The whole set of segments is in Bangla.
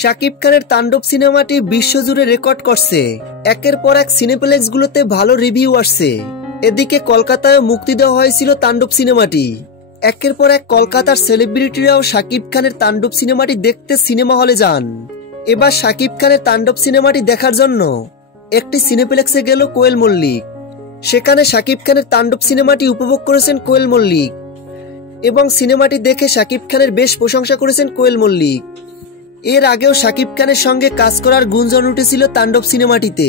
শাকিব খানের তাণ্ডব সিনেমাটি বিশ্বজুড়ে রেকর্ড করছে। একের পর এক সিনেপ্লেক্সগুলোতে ভালো রিভিউ আসছে। এদিকে কলকাতায় মুক্তি দেওয়া হয়েছিল তাণ্ডব সিনেমাটি। একের পর এক কলকাতার সেলিব্রিটিরাও শাকিব খানের তাণ্ডব সিনেমাটি দেখতে সিনেমা হলে যান। এবার শাকিব খানের তাণ্ডব সিনেমাটি দেখার জন্য একটি সিনেপ্লেক্সে গেল কোয়েল মল্লিক। সেখানে শাকিব খানের তাণ্ডব সিনেমাটি উপভোগ করেছেন কোয়েল মল্লিক এবং সিনেমাটি দেখে শাকিব খানের বেশ প্রশংসা করেছেন কোয়েল মল্লিক। এর আগেও শাকিব খানের সঙ্গে কাজ করার গুঞ্জন উঠেছিল তাণ্ডব সিনেমাটিতে,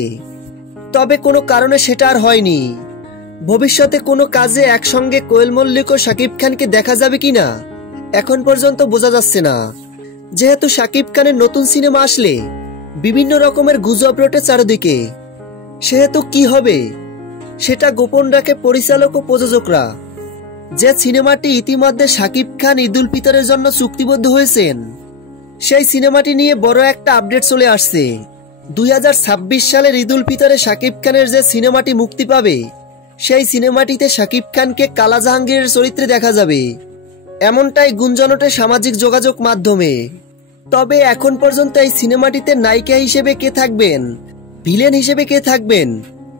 তবে কোনো কারণে সেটা আর হয়নি। ভবিষ্যতে কোনো কাজে একসঙ্গে কোয়েল মল্লিক ও শাকিব খানকে দেখা যাবে কিনা এখন পর্যন্ত বোঝা যাচ্ছে না। যেহেতু শাকিব খানের নতুন সিনেমা আসলে বিভিন্ন রকমের গুজব রটে চারদিকে, সেহেতু কি হবে সেটা গোপন রাখে পরিচালক ও প্রযোজকরা। যে সিনেমাটি ইতিমধ্যে শাকিব খান ঈদুল ফিতরের জন্য চুক্তিবদ্ধ হয়েছেন, সেই সিনেমাটি নিয়ে বড় একটা আপডেট চলে আসছে। 2026 সালের ঈদুল ফিতরে শাকিব খানের যে সিনেমাটি মুক্তি পাবে, সেই সিনেমাটিতে শাকিব খানকে কালা জাহাঙ্গীরের চরিত্রে দেখা যাবে, এমনটাই গুঞ্জন ওঠে সামাজিক যোগাযোগ মাধ্যমে। তবে এখন পর্যন্ত এই সিনেমাটিতে নায়িকা হিসেবে কে থাকবেন, ভিলেন হিসেবে কে থাকবেন,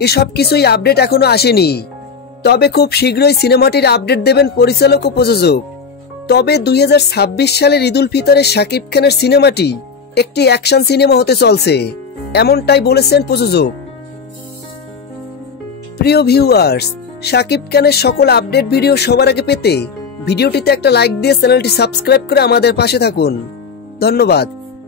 এসব কিছুই আপডেট এখনো আসেনি। তবে খুব শীঘ্রই সিনেমাটির আপডেট দেবেন পরিচালক ও প্রযোজক। তবে 2026 সালের ঈদুল ফিতরে শাকিব খানের সিনেমাটি একটি অ্যাকশন সিনেমা হতে চলছে, এমনটাই বলেছেন প্রযোজক। প্রিয় ভিউয়ার্স, শাকিব খানের সকল আপডেট ভিডিও সবার আগে পেতে ভিডিওটিতে একটা লাইক দিয়ে চ্যানেলটি সাবস্ক্রাইব করে আমাদের পাশে থাকুন। ধন্যবাদ।